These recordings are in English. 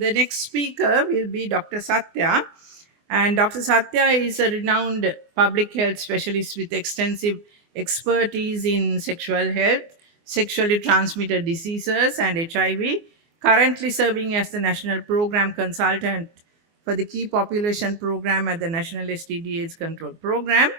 The next speaker will be Dr. Sathya. And Dr. Sathya is a renowned public health specialist with extensive expertise in sexual health, sexually transmitted diseases, and HIV, currently serving as the National Program Consultant for the Key Population Program at the National STD/AIDS Control Program.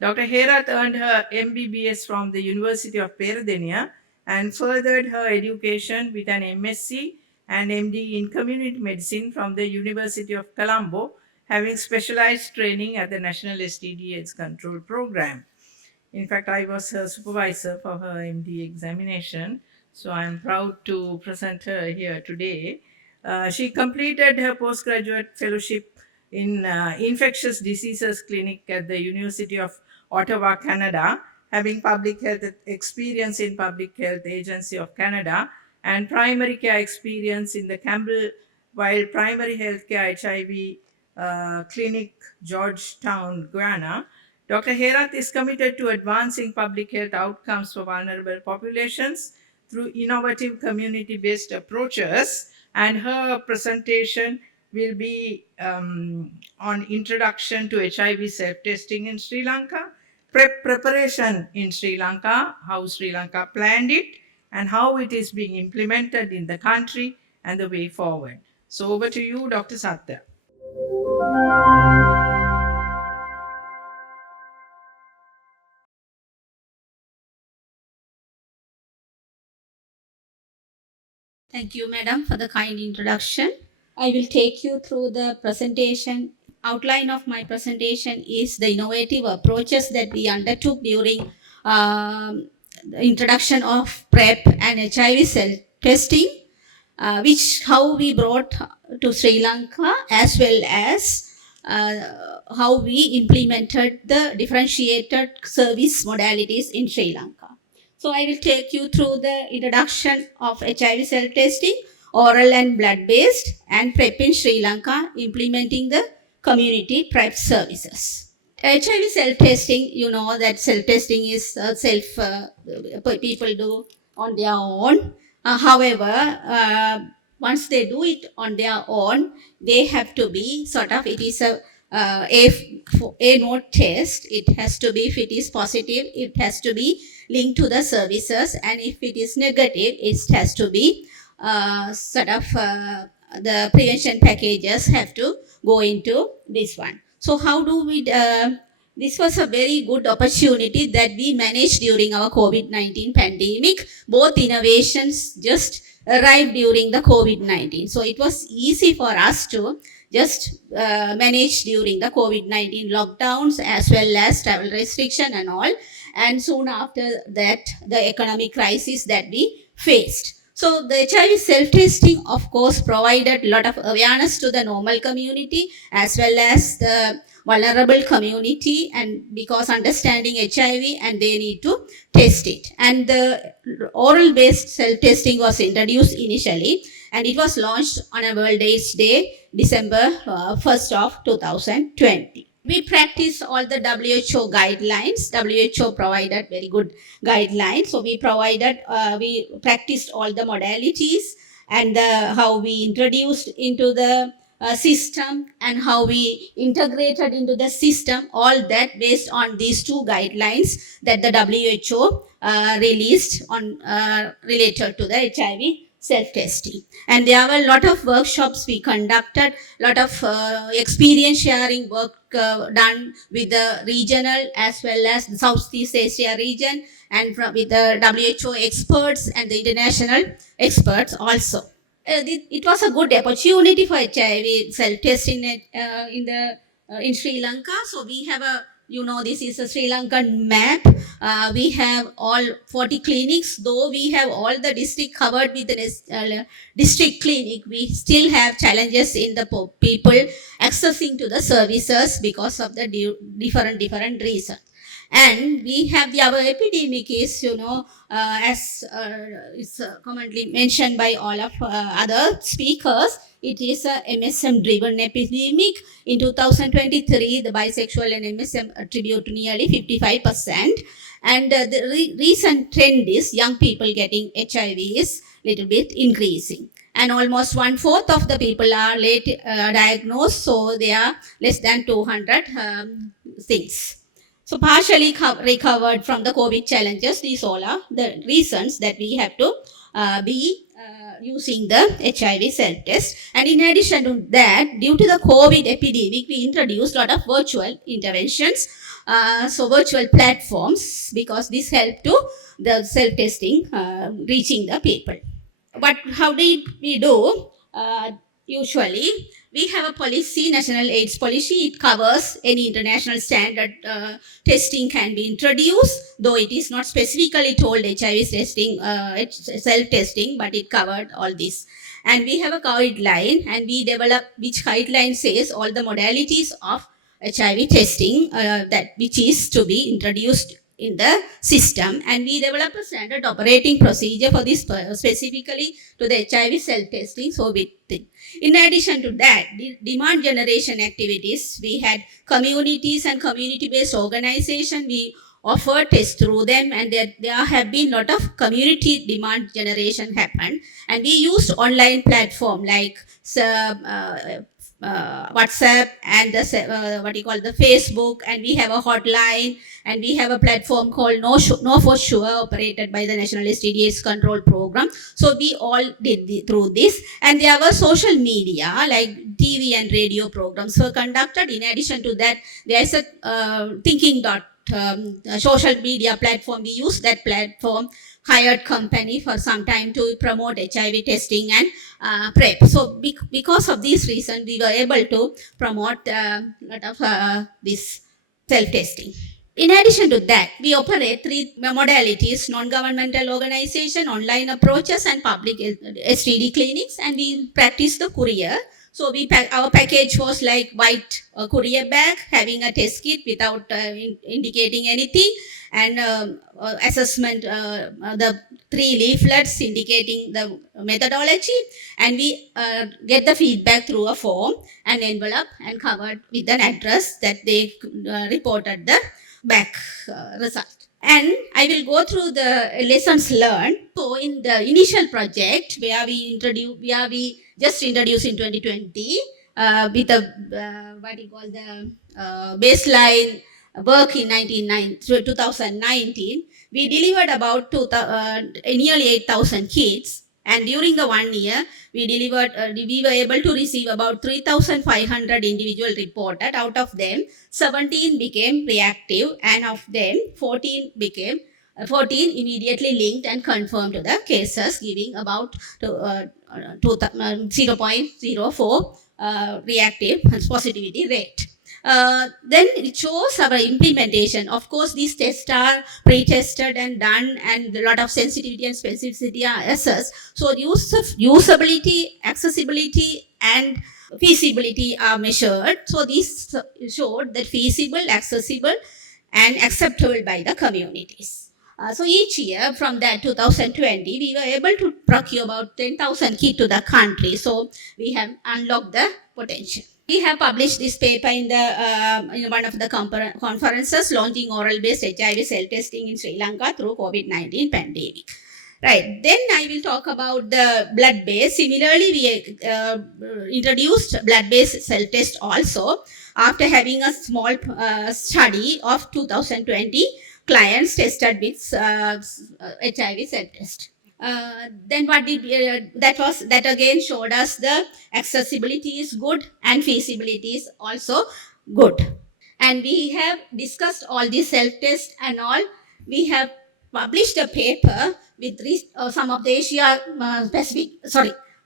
Dr. Herath earned her MBBS from the University of Peradeniya and furthered her education with an MSc and MD in Community Medicine from the University of Colombo, having specialized training at the National STD/AIDS Control Program. In fact, I was her supervisor for her MD examination, so I'm proud to present her here today. She completed her postgraduate fellowship in infectious diseases clinic at the University of Ottawa, Canada, having public health experience in Public Health Agency of Canada and primary care experience in the Campbell Wild Primary Healthcare HIV Clinic, Georgetown, Guyana. Dr. Herath is committed to advancing public health outcomes for vulnerable populations through innovative community-based approaches, and her presentation will be on introduction to HIV self-testing in Sri Lanka, PrEP preparation in Sri Lanka, how Sri Lanka planned it, and how it is being implemented in the country and the way forward. So over to you, Dr. Sathya. Thank you, madam, for the kind introduction. I will take you through the presentation. Outline of my presentation is the innovative approaches that we undertook during the introduction of PrEP and HIV self-testing, which how we brought to Sri Lanka, as well as how we implemented the differentiated service modalities in Sri Lanka. So I will take you through the introduction of HIV self-testing, oral and blood-based, and PrEP in Sri Lanka, implementing the community PrEP services. HIV self-testing, you know that self-testing is people do on their own. However, once they do it on their own, they have to be it is a node test. It has to be, if it is positive, it has to be linked to the services, and if it is negative, it has to be the prevention packages have to go into this one. So how do we this was a very good opportunity that we managed during our COVID-19 pandemic. Both innovations just arrived during the COVID-19. So it was easy for us to just manage during the COVID-19 lockdowns, as well as travel restriction and all. And soon after that, the economic crisis that we faced. So the HIV self-testing, of course, provided a lot of awareness to the normal community as well as the vulnerable community, and because understanding HIV and they need to test it. And the oral-based self-testing was introduced initially, and it was launched on a World AIDS Day, December 1st of 2020. We practiced all the WHO guidelines. WHO provided very good guidelines. So we practiced all the modalities and how we introduced into the system and how we integrated into the system, all that based on these two guidelines that the WHO released on related to the HIV self-testing. And there were a lot of workshops we conducted, lot of experience sharing work done with the regional as well as the Southeast Asia region, and with the WHO experts and the international experts also. It was a good opportunity for HIV self-testing in Sri Lanka. So we have this is a Sri Lankan map. We have all 40 clinics. Though we have all the district covered with the district clinic, we still have challenges in the people accessing to the services because of the different reasons. And we have our epidemic is, as is commonly mentioned by all of other speakers, it is a MSM-driven epidemic. In 2023, the bisexual and MSM attribute to nearly 55%. And the recent trend is young people getting HIV is little bit increasing. and almost 1/4 of the people are late diagnosed, so they are less than 200 things. So partially recovered from the COVID challenges. These all are the reasons that we have to be using the HIV self-test. And in addition to that, due to the COVID epidemic, we introduced a lot of virtual interventions, so virtual platforms, because this helped to the self-testing reaching the people. But how did we do? Usually, we have a policy, national AIDS policy. It covers any international standard testing can be introduced, though it is not specifically told HIV testing, self-testing, but it covered all this. And we have a guideline, and we develop which guideline says all the modalities of HIV testing that which is to be introduced in the system, and we develop a standard operating procedure for this specifically to the HIV self-testing. So in addition to that, the demand generation activities, we had communities and community-based organization. We offer tests through them, and there have been a lot of community demand generation happened, and we used online platform like WhatsApp and the Facebook, and we have a hotline, and we have a platform called No For Sure, operated by the National STDs Control Program. So we all did through this, and there were social media like TV and radio programs were conducted. In addition to that, there is a social media platform. We use that platform, hired company for some time to promote HIV testing and PrEP. So because of this reason, we were able to promote a lot of this self-testing. In addition to that, we operate 3 modalities: non-governmental organization, online approaches, and public STD clinics, and we practice the courier. So our package was like white courier bag, having a test kit without indicating anything, and assessment, the 3 leaflets indicating the methodology, and we get the feedback through a form and envelope and covered with an address that they reported the back result. And I will go through the lessons learned. So in the initial project where we just introduced in 2020 with the baseline work in 2019, we delivered about nearly 8,000 kits. And during the 1 year, we were able to receive about 3,500 individual reported. Out of them, 17 became reactive, and of them, 14 immediately linked and confirmed to the cases, giving about 0.04 reactive positivity rate. Then it shows our implementation. Of course, these tests are pre-tested and done, and a lot of sensitivity and specificity are assessed. So usability, accessibility, and feasibility are measured. So these showed that feasible, accessible, and acceptable by the communities. So each year from that 2020, we were able to procure about 10,000 kits to the country. So we have unlocked the potential. We have published this paper in one of the conferences launching oral-based HIV self-testing in Sri Lanka through COVID-19 pandemic. Right, then I will talk about the blood-based. Similarly, we introduced blood-based self-test also after having a small study of 2020 clients tested with HIV self-test. Then what did that again showed us the accessibility is good and feasibility is also good. And we have discussed all these self-tests and all. We have published a paper with some of the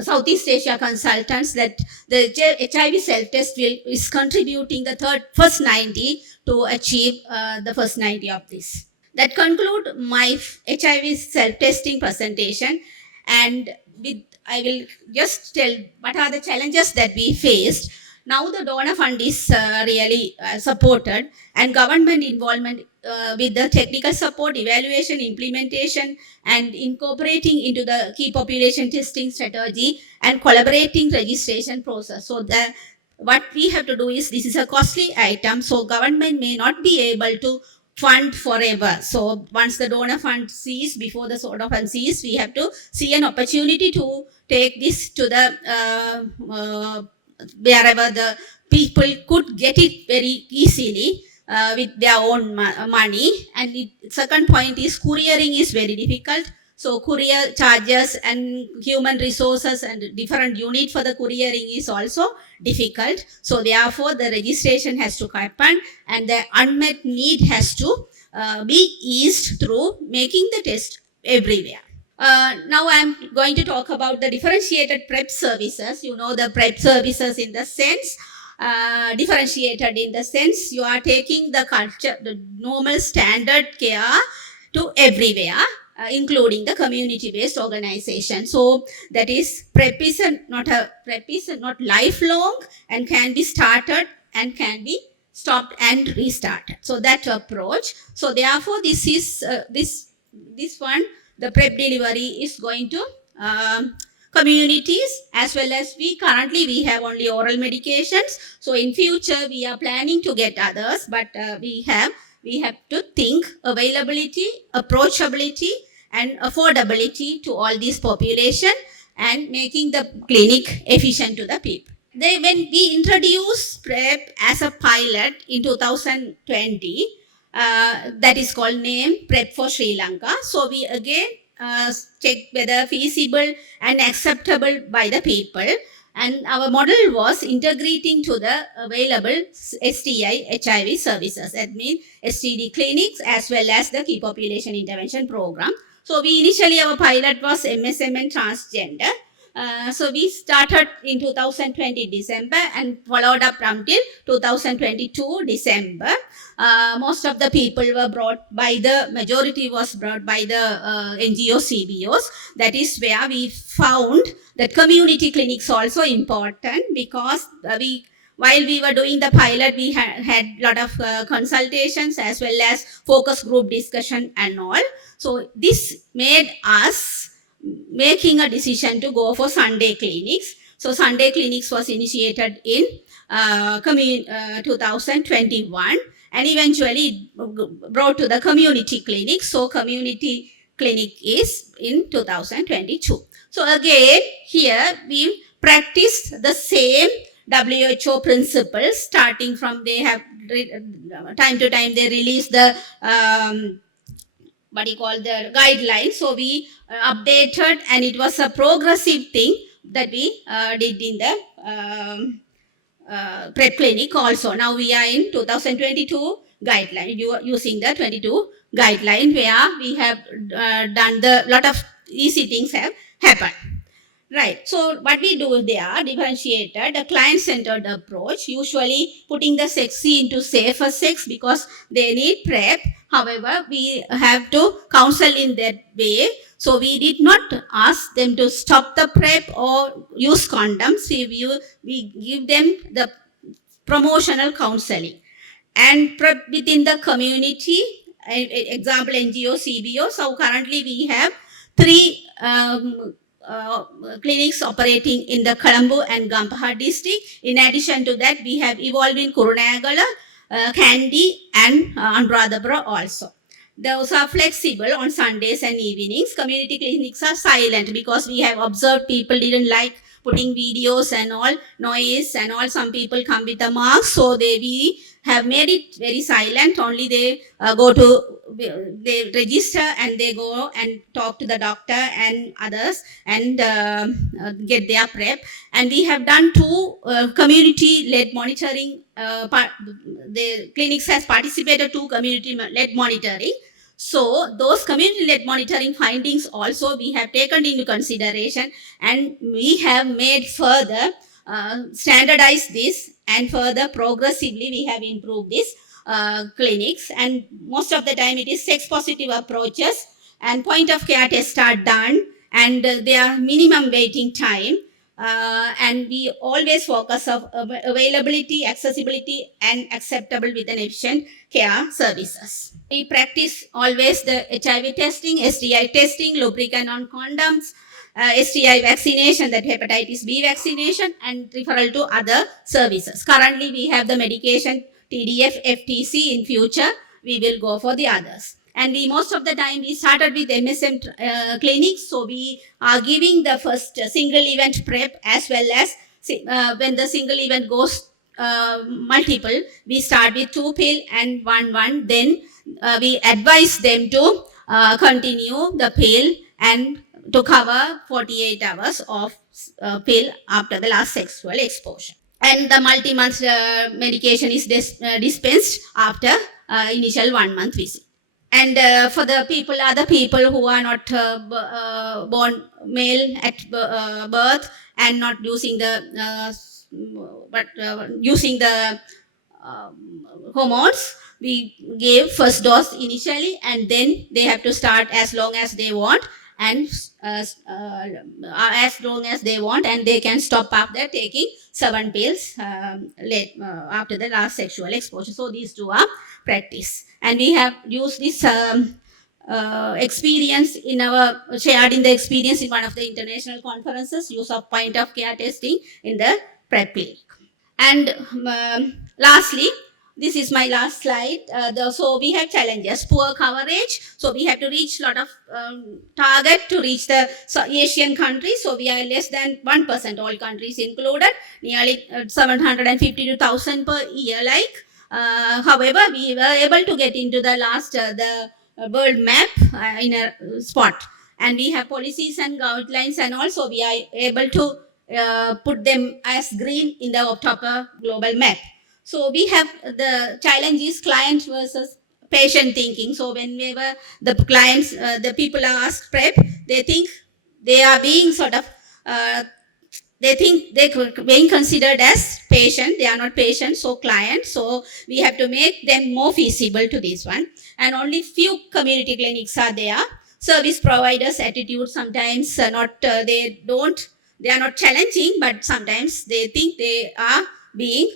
Southeast Asia consultants that the HIV self-test is contributing the first 90 to achieve the first 90 of this. That conclude my HIV self-testing presentation, and I will just tell what are the challenges that we faced. Now the donor fund is really supported, and government involvement with the technical support, evaluation, implementation, and incorporating into the key population testing strategy and collaborating registration process. So what we have to do is, this is a costly item, so government may not be able to fund forever. So once the donor fund cease, before the donor fund cease, we have to see an opportunity to take this to the wherever the people could get it very easily with their own money. And second point is couriering is very difficult. So courier charges and human resources and different unit for the couriering is also difficult. So therefore the registration has to happen and the unmet need has to be eased through making the test everywhere. Now I'm going to talk about the differentiated PrEP services. You know the PrEP services in the sense, differentiated in the sense you are taking the culture, the normal standard care to everywhere, including the community-based organization. So that is PrEP is not lifelong and can be started and can be stopped and restarted. So that approach. So therefore, this is this one, the PrEP delivery is going to communities, as well as we have only oral medications. So in future we are planning to get others, but we have to think availability, approachability and affordability to all this population and making the clinic efficient to the people. When we introduced PrEP as a pilot in 2020, that is called name PrEP for Sri Lanka. So we again check whether feasible and acceptable by the people. And our model was integrating to the available STI HIV services. That means STD clinics as well as the key population intervention program. So we initially, our pilot was MSM and transgender. So we started in 2020 December and followed up until 2022 December. Most of the people were brought by majority was brought by the NGO CBOs. That is where we found that community clinics also important, because while we were doing the pilot, we had a lot of consultations as well as focus group discussion and all. So this made us making a decision to go for Sunday clinics. So Sunday clinics was initiated in 2021 and eventually brought to the community clinic. So community clinic is in 2022. So again, here we practiced the same WHO principles, starting from they have time to time they release the the guidelines. So we updated, and it was a progressive thing that we did in the PrEP clinic also. Now we are in 2022 guideline. You are using the 22 guideline where we have done the lot of easy things have happened. Right. So what we do there, differentiated, a client-centered approach, usually putting the sexy into safer sex because they need PrEP. However, we have to counsel in that way. So we did not ask them to stop the PrEP or use condoms. We give them the promotional counseling. And PrEP within the community, example NGO, CBO. So currently we have 3 clinics operating in the Colombo and Gampaha district. In addition to that, we have evolved in Kurunegala, Kandy and Anuradhapura also. Those are flexible on Sundays and evenings. Community clinics are silent because we have observed people didn't like putting videos and all, noise and all. Some people come with a mask, so we have made it very silent. Only they they register and they go and talk to the doctor and others and get their PrEP. And we have done 2 community-led monitoring. The clinics has participated 2 community-led monitoring. So those community-led monitoring findings also we have taken into consideration, and we have made further standardized this, and further progressively we have improved this clinics. And most of the time it is sex positive approaches, and point of care tests are done, and their minimum waiting time. And we always focus on availability, accessibility and acceptable with an efficient care services. We practice always the HIV testing, STI testing, lubricant on condoms, STI vaccination, that hepatitis B vaccination, and referral to other services. Currently we have the medication TDF, FTC. In future we will go for the others. And we most of the time we started with MSM clinics, so we are giving the first single event PrEP, as well as when the single event goes multiple, we start with 2 pill and 1. Then we advise them to continue the pill and to cover 48 hours of pill after the last sexual exposure. And the multi-month medication is dispensed after initial 1 month visit. And for the people, other people who are not born male at birth and not using the using the hormones, we gave first dose initially, and then they have to start as long as they want, and as long as they want, and they can stop after taking 7 pills after the last sexual exposure. So these two are practice, and we have used this experience in our shared in the experience in one of the international conferences, use of point of care testing in the PrEP clinic. And lastly, this is my last slide. So we have challenges: poor coverage. So we have to reach a lot of target to reach the Asian countries. So we are less than 1%, all countries included, nearly 752,000 per year. However, we were able to get into the last the world map in a spot, and we have policies and guidelines, and also we are able to put them as green in the October global map. So we have the challenge is client versus patient thinking. So whenever the clients, the people are asked PrEP, they think they are being sort of they think they're being considered as patient. They are not patient, so client. So we have to make them more feasible to this one. And only few community clinics are there. Service providers' attitude sometimes they are not challenging, but sometimes they think they are being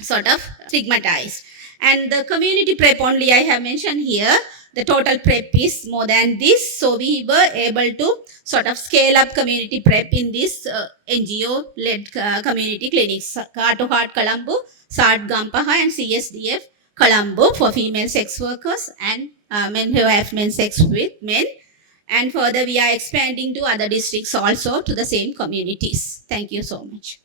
sort of stigmatized. And the community PrEP only I have mentioned here. The total PrEP is more than this. So we were able to sort of scale up community PrEP in this NGO-led community clinics. Heart to Heart Colombo, SART Gampaha, and CSDF Colombo for female sex workers and men who have men sex with men. And further, we are expanding to other districts also to the same communities. Thank you so much.